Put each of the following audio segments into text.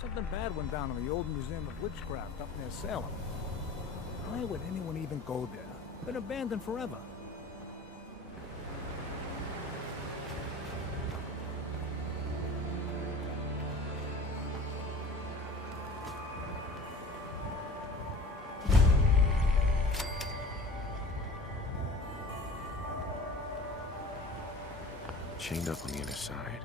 Something bad went down in the old Museum of Witchcraft up near Salem. Why would anyone even go there? Been abandoned forever. Chained up on the inner side.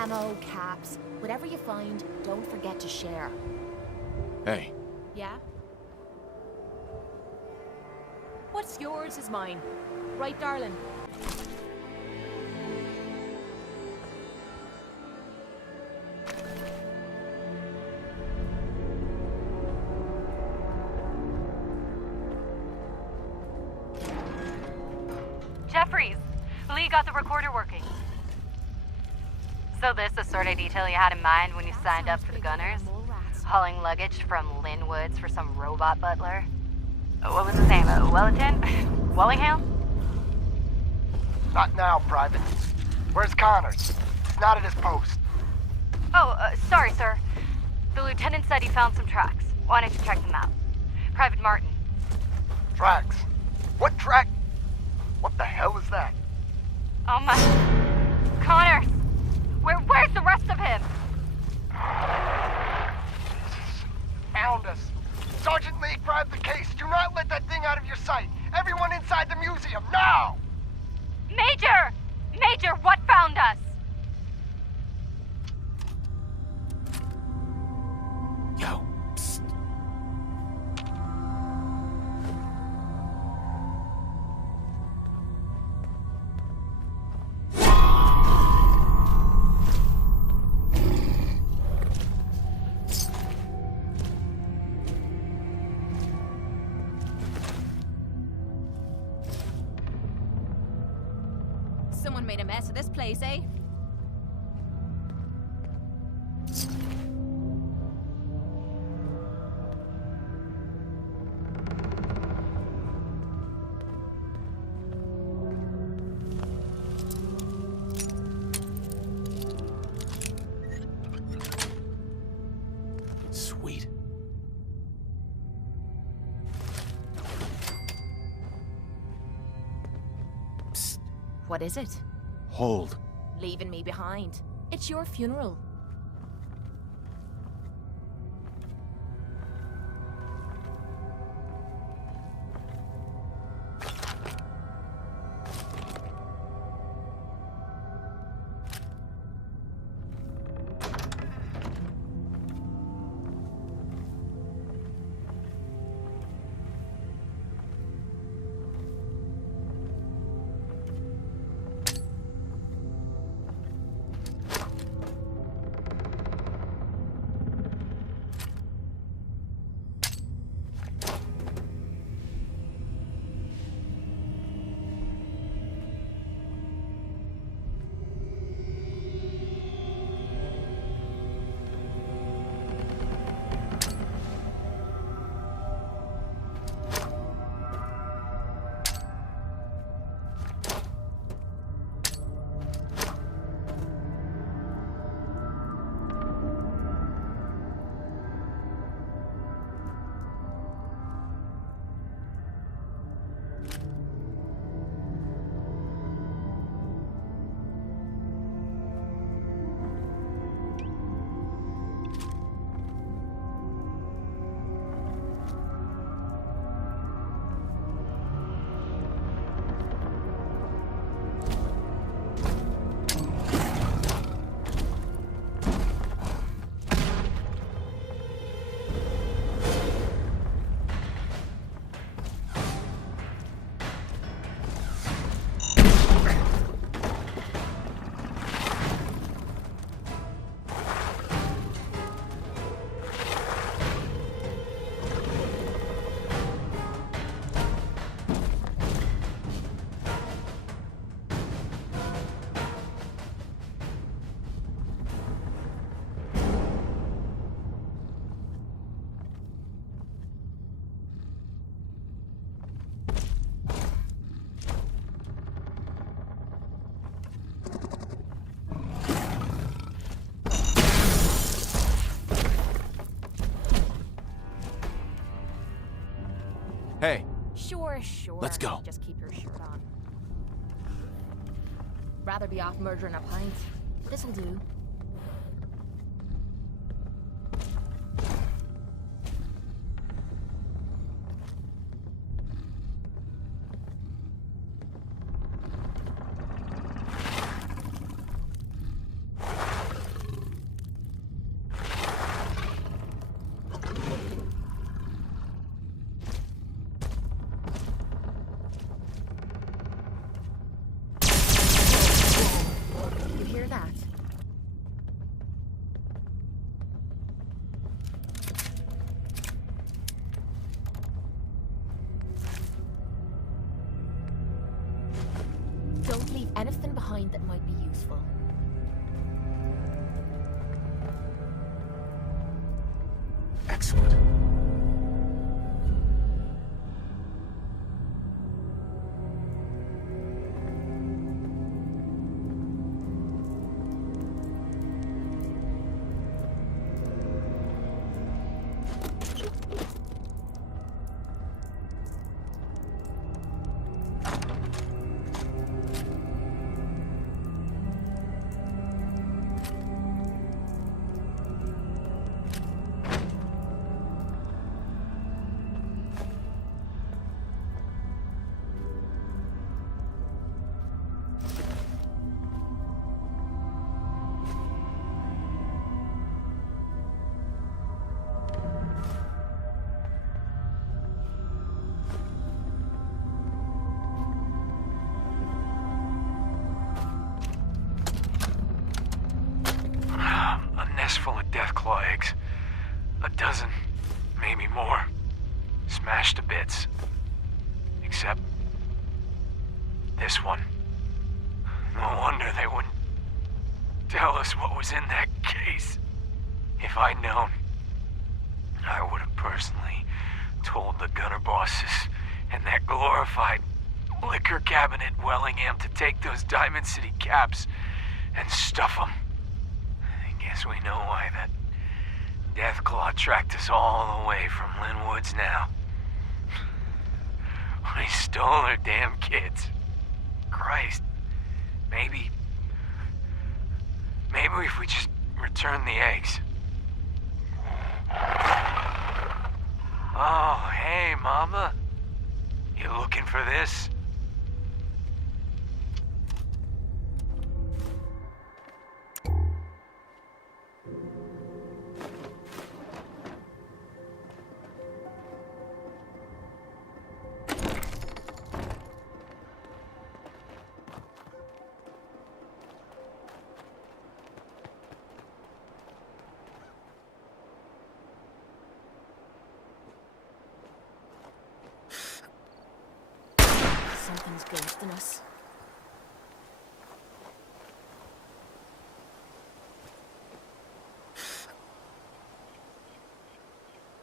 Ammo, caps, whatever you find, don't forget to share. Hey. Yeah? What's yours is mine. Right, darling? Jeffries, Lee got the recorder working. So this the sort of detail you had in mind when you signed up for the Gunners? Hauling luggage from Linwoods for some robot butler? What was his name? Wellington? Wellingham? Not now, Private. Where's Connors? He's not at his post. Oh, sorry, sir. The lieutenant said he found some tracks. Wanted to check them out. Private Martin. Tracks? What track? What the hell is that? Oh my... Connors! Where's the rest of him? Jesus. Found us. Sergeant Lee, grab the case. Do not let that thing out of your sight. Everyone inside the museum, now! Major! Major, what found us? Yo. Psst. Someone made a mess of this place, eh? Sweet. Psst. What is it? Hold. Leaving me behind. It's your funeral. Sure, sure. Let's go. Just keep your shirt on. Rather be off murdering a pint. This'll do. You hear that? Don't leave anything behind that might be useful. Excellent. A nest full of deathclaw eggs. A dozen, maybe more. Smashed to bits. Except this one. No wonder they wouldn't tell us what was in that case. If I'd known, I would have personally told the gunner bosses and that glorified liquor cabinet Wellingham to take those Diamond City caps and stuff them. I guess we know why that Deathclaw tracked us all the way from Linwoods now. We stole her damn kids. Christ. Maybe if we just return the eggs. Oh, hey, Mama. You looking for this? Something's ghosting us.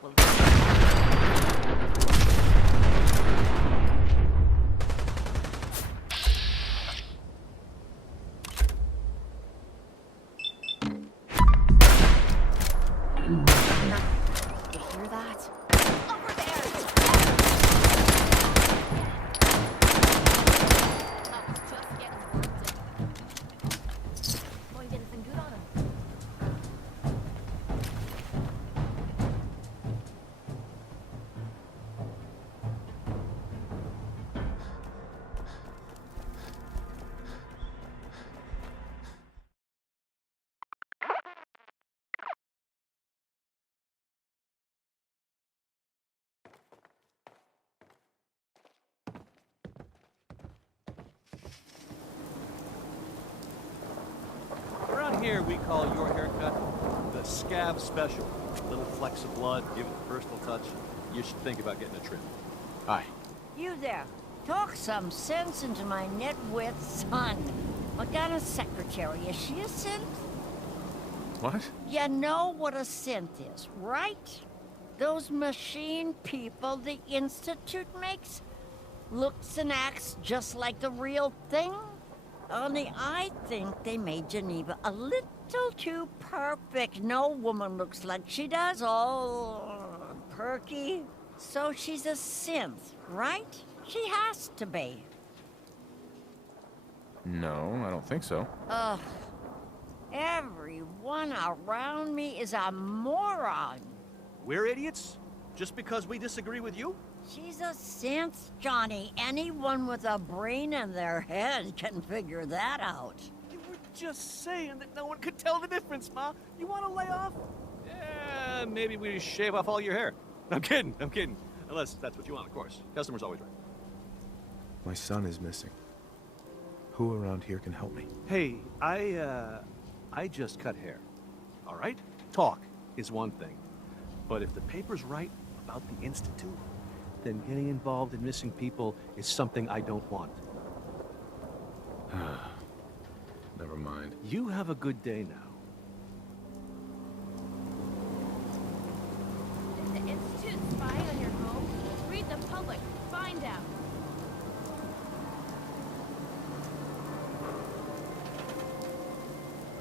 Well, you hear that? Over there! Just getting worked in. Find anything good on him? Around here, we call your haircut the scab special. Little flecks of blood, give it a personal touch. You should think about getting a trim. Hi. You there. Talk some sense into my nitwit son. I got a secretary. Is she a synth? What? You know what a synth is, right? Those machine people the Institute makes? Looks and acts just like the real thing? Only I think they made Geneva a little too perfect. No woman looks like she does, all perky. So she's a synth, right? She has to be. No, I don't think so. Ugh. Everyone around me is a moron. We're idiots? Just because we disagree with you? She's a synth, Johnny. Anyone with a brain in their head can figure that out. You were just saying that no one could tell the difference, Ma. You want to lay off? Yeah, maybe we just shave off all your hair. I'm kidding. Unless that's what you want, of course. Customer's always right. My son is missing. Who around here can help me? Hey, I just cut hair. All right? Talk is one thing. But if the paper's right about the Institute, then getting involved in missing people is something I don't want. Never mind. You have a good day now. Is the Institute spying on your home? Read the public. Find out.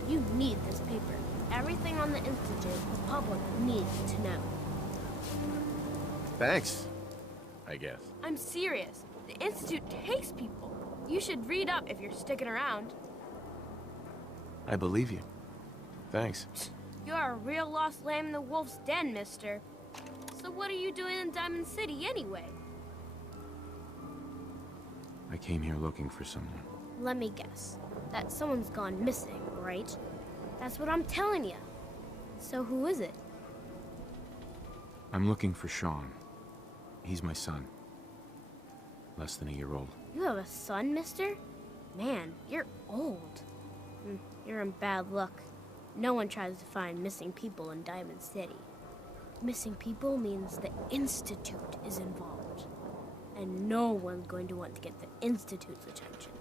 You need this paper. Everything on the Institute, the public needs to know. Thanks, I guess. I'm serious. The Institute takes people. You should read up if you're sticking around. I believe you. Thanks. You're a real lost lamb in the wolf's den, mister. So what are you doing in Diamond City anyway? I came here looking for someone. Let me guess. That someone's gone missing, right? That's what I'm telling you. So who is it? I'm looking for Sean. He's my son. Less than a year old. You have a son, mister? Man, you're old. You're in bad luck. No one tries to find missing people in Diamond City. Missing people means the Institute is involved. And no one's going to want to get the Institute's attention.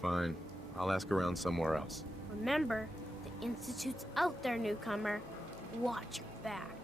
Fine. I'll ask around somewhere else. Remember, the Institute's out there, newcomer. Watch your back.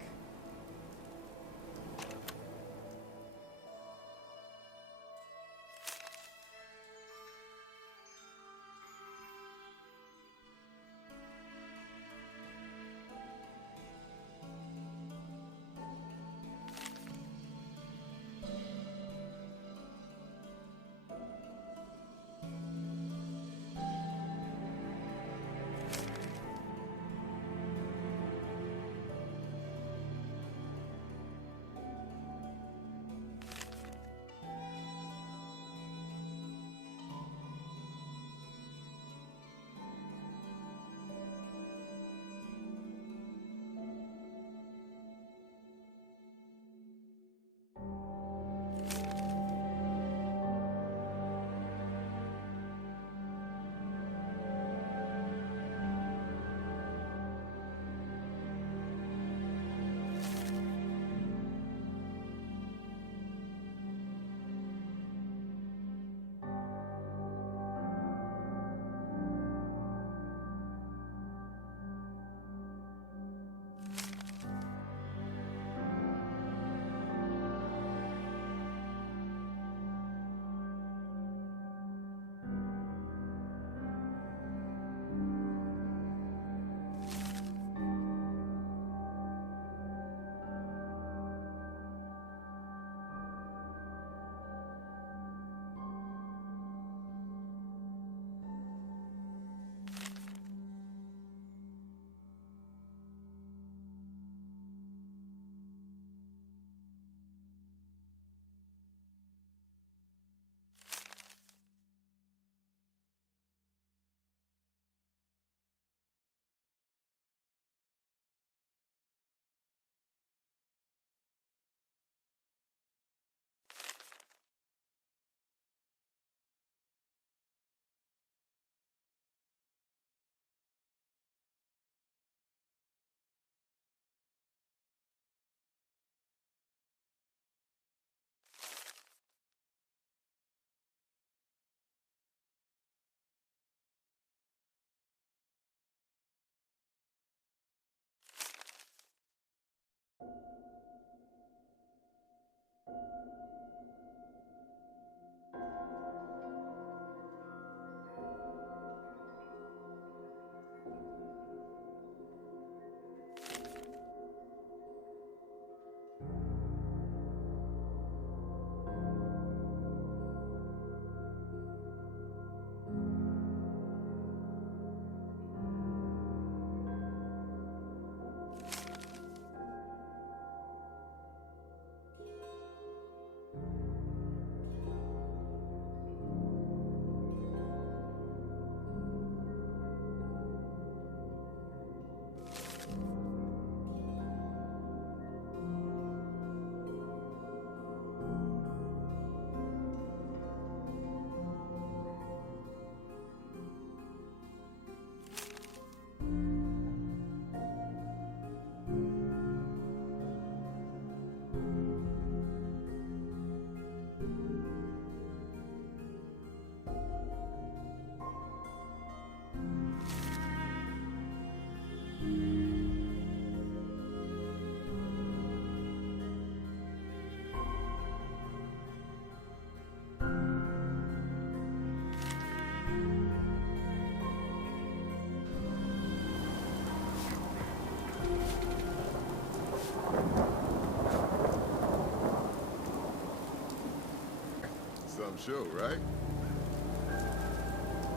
damn show, right?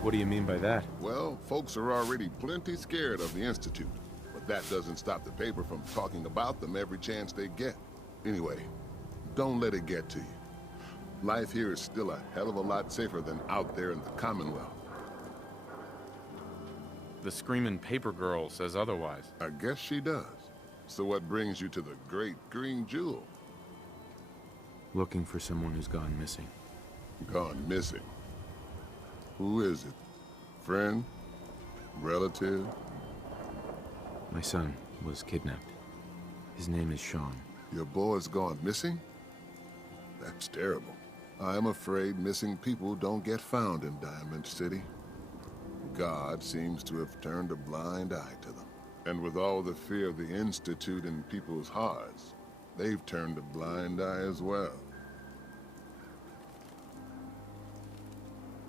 What do you mean by that? Well, folks are already plenty scared of the Institute, but that doesn't stop the paper from talking about them every chance they get. Anyway, don't let it get to you. Life here is still a hell of a lot safer than out there in the Commonwealth. The screaming paper girl says otherwise. I guess she does. So what brings you to the Great Green Jewel? Looking for someone who's gone missing. Gone missing? Who is it? Friend? Relative? My son was kidnapped. His name is Sean. Your boy's gone missing? That's terrible. I'm afraid missing people don't get found in Diamond City. God seems to have turned a blind eye to them. And with all the fear of the Institute in people's hearts, they've turned a blind eye as well.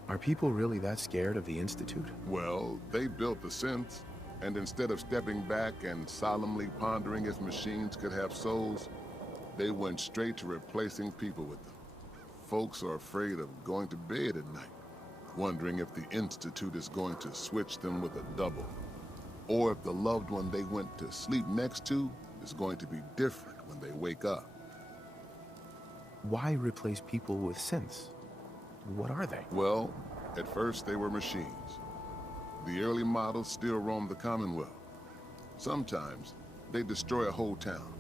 Are people really that scared of the Institute? Well, they built the synths, and instead of stepping back and solemnly pondering if machines could have souls, they went straight to replacing people with them. Folks are afraid of going to bed at night, wondering if the Institute is going to switch them with a double, or if the loved one they went to sleep next to is going to be different when they wake up. Why replace people with synths? What are they? Well, at first they were machines. The early models still roam the Commonwealth. Sometimes they destroy a whole town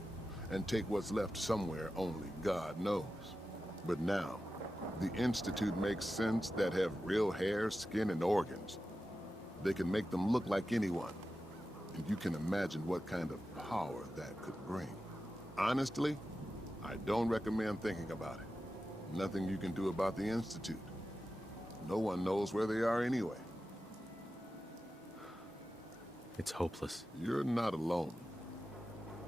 and take what's left somewhere only God knows. But now, the Institute makes synths that have real hair, skin, and organs. They can make them look like anyone. And you can imagine what kind of power that could bring. Honestly, I don't recommend thinking about it. Nothing you can do about the Institute. No one knows where they are anyway. It's hopeless. You're not alone.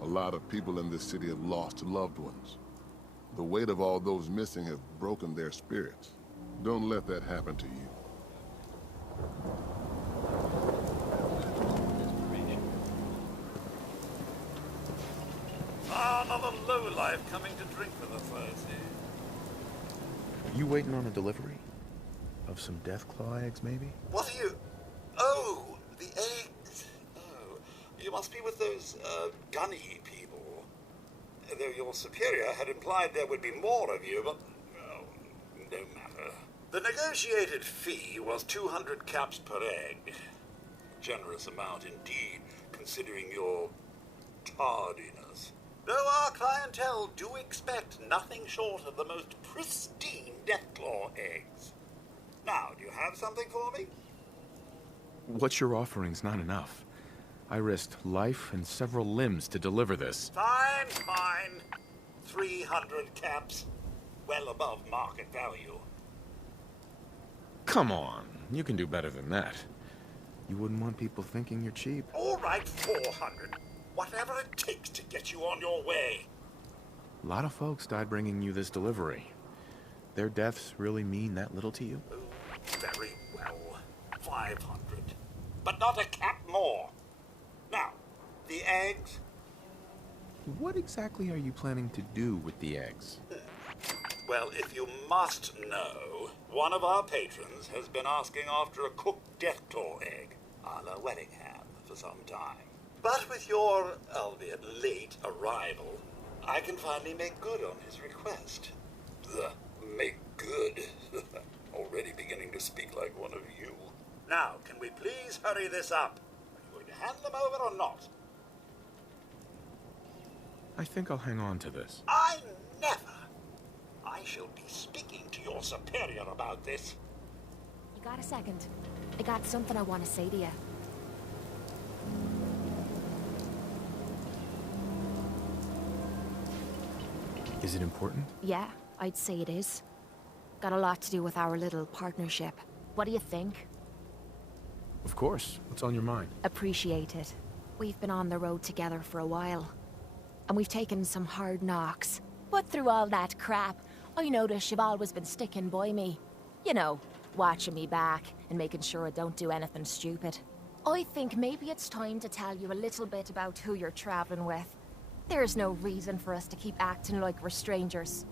A lot of people in this city have lost loved ones. The weight of all those missing have broken their spirits. Don't let that happen to you. Another lowlife coming to drink with us, I see. You waiting on a delivery? Of some Deathclaw eggs, maybe? What are you... Oh, the eggs. Oh, you must be with those, gunny people. Though your superior had implied there would be more of you, but... Oh, no matter. The negotiated fee was 200 caps per egg. A generous amount indeed, considering your tardiness. Though our clientele do expect nothing short of the most pristine Deathclaw eggs. Now, do you have something for me? What you're offering's not enough. I risked life and several limbs to deliver this. Fine, fine. 300 caps. Well above market value. Come on, you can do better than that. You wouldn't want people thinking you're cheap. All right, 400. Whatever it takes to get you on your way. A lot of folks died bringing you this delivery. Their deaths really mean that little to you? Oh, very well. 500. But not a cap more. Now, the eggs? What exactly are you planning to do with the eggs? Well, if you must know, one of our patrons has been asking after a cooked Deathclaw egg, a la wedding ham, for some time. But with your, albeit late, arrival, I can finally make good on his request. Make good? Already beginning to speak like one of you. Now, can we please hurry this up? Are you going to hand them over or not? I think I'll hang on to this. I never! I shall be speaking to your superior about this. You got a second? I got something I want to say to you. Is it important? Yeah, I'd say it is. Got a lot to do with our little partnership. What do you think? Of course. What's on your mind? Appreciate it. We've been on the road together for a while. And we've taken some hard knocks. But through all that crap, I notice you've always been sticking by me. You know, watching me back and making sure I don't do anything stupid. I think maybe it's time to tell you a little bit about who you're traveling with. There's no reason for us to keep acting like we're strangers.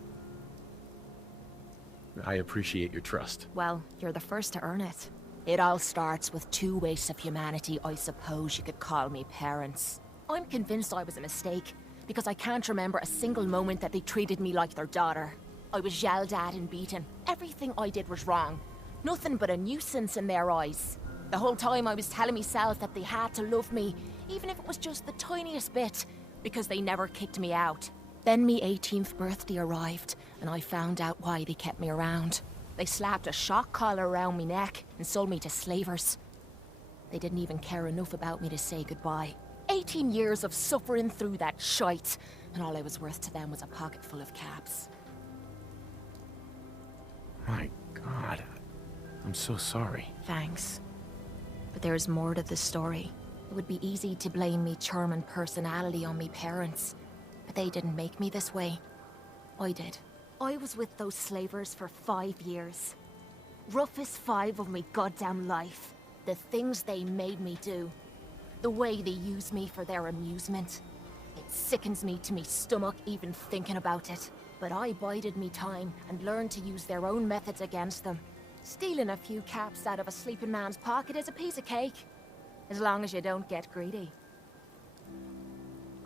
I appreciate your trust. Well, you're the first to earn it. It all starts with two wastes of humanity I suppose you could call me parents. I'm convinced I was a mistake, because I can't remember a single moment that they treated me like their daughter. I was yelled at and beaten. Everything I did was wrong. Nothing but a nuisance in their eyes. The whole time I was telling myself that they had to love me, even if it was just the tiniest bit, because they never kicked me out. Then me 18th birthday arrived, and I found out why they kept me around. They slapped a shock collar around me neck and sold me to slavers. They didn't even care enough about me to say goodbye. 18 years of suffering through that shite, and all I was worth to them was a pocket full of caps. My God. I'm so sorry. Thanks. But there's more to the story. It would be easy to blame me charming personality on me parents, but they didn't make me this way. I did. I was with those slavers for 5 years. Roughest 5 of me goddamn life. The things they made me do. The way they used me for their amusement. It sickens me to me stomach even thinking about it. But I bided me time and learned to use their own methods against them. Stealing a few caps out of a sleeping man's pocket is a piece of cake. As long as you don't get greedy.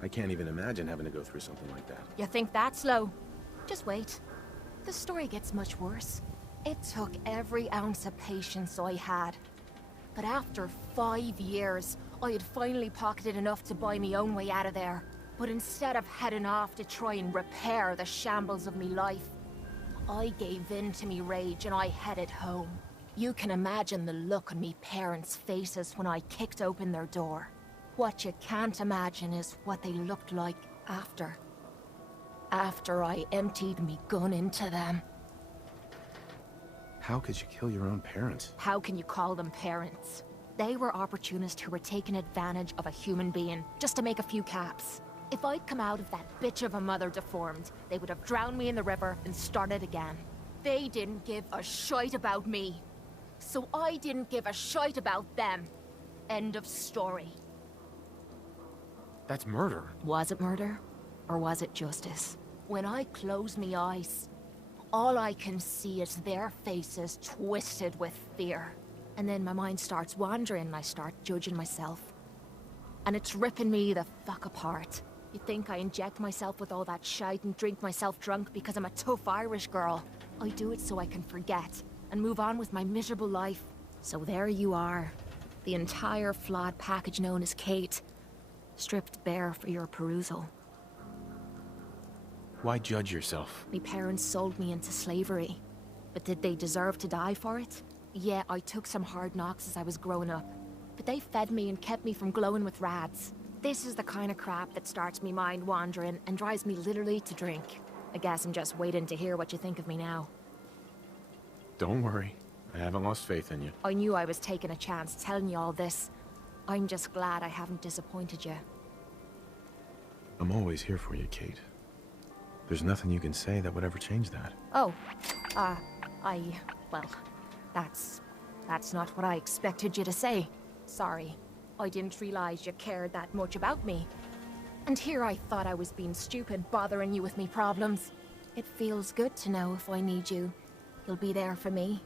I can't even imagine having to go through something like that. You think that's low? Just wait. The story gets much worse. It took every ounce of patience I had. But after 5 years, I had finally pocketed enough to buy me own way out of there. But instead of heading off to try and repair the shambles of me life, I gave in to me rage and I headed home. You can imagine the look on me parents' faces when I kicked open their door. What you can't imagine is what they looked like after. After I emptied me gun into them. How could you kill your own parents? How can you call them parents? They were opportunists who were taking advantage of a human being just to make a few caps. If I'd come out of that bitch of a mother deformed, they would have drowned me in the river and started again. They didn't give a shite about me. So I didn't give a shite about them. End of story. That's murder. Was it murder? Or was it justice? When I close me eyes, all I can see is their faces twisted with fear. And then my mind starts wandering and I start judging myself. And it's ripping me the fuck apart. You think I inject myself with all that shite and drink myself drunk because I'm a tough Irish girl. I do it so I can forget and move on with my miserable life. So there you are. The entire flawed package known as Kate. Stripped bare for your perusal. Why judge yourself? My parents sold me into slavery. But did they deserve to die for it? Yeah, I took some hard knocks as I was growing up. But they fed me and kept me from glowing with rads. This is the kind of crap that starts me mind wandering and drives me literally to drink. I guess I'm just waiting to hear what you think of me now. Don't worry. I haven't lost faith in you. I knew I was taking a chance telling you all this. I'm just glad I haven't disappointed you. I'm always here for you, Kate. There's nothing you can say that would ever change that. Oh, well, that's not what I expected you to say. Sorry. I didn't realize you cared that much about me. And here I thought I was being stupid, bothering you with me problems. It feels good to know if I need you, you'll be there for me.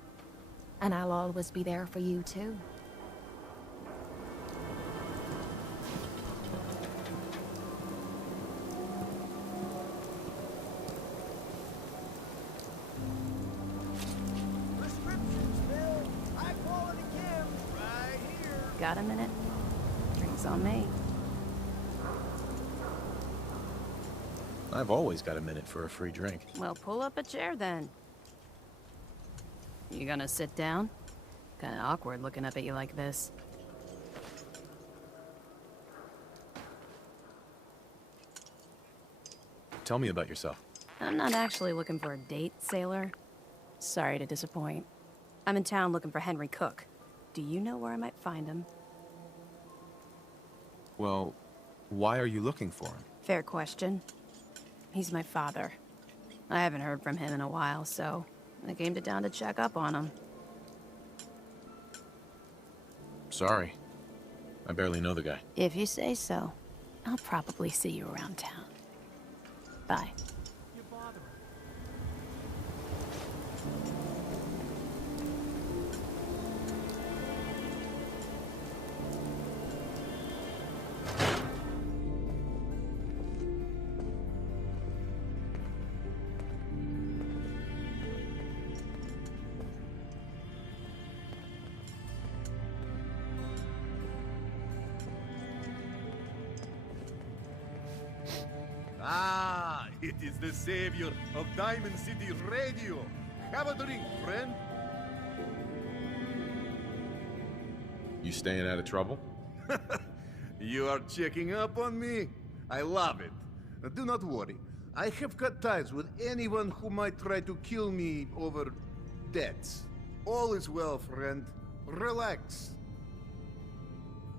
And I'll always be there for you, too. Got a minute? Drinks on me. I've always got a minute for a free drink. Well, pull up a chair then. You gonna sit down? Kinda awkward looking up at you like this. Tell me about yourself. I'm not actually looking for a date, sailor. Sorry to disappoint. I'm in town looking for Henry Cook. Do you know where I might find him? Well, why are you looking for him? Fair question. He's my father. I haven't heard from him in a while, so I came to town to check up on him. Sorry. I barely know the guy. If you say so. I'll probably see you around town. Bye. You're bothering. It is the savior of Diamond City Radio. Have a drink, friend. You staying out of trouble? You are checking up on me? I love it. Do not worry. I have cut ties with anyone who might try to kill me over debts. All is well, friend. Relax.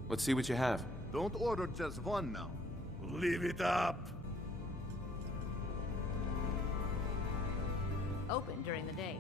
Let's see what you have. Don't order just one now. Leave it up. Open during the day.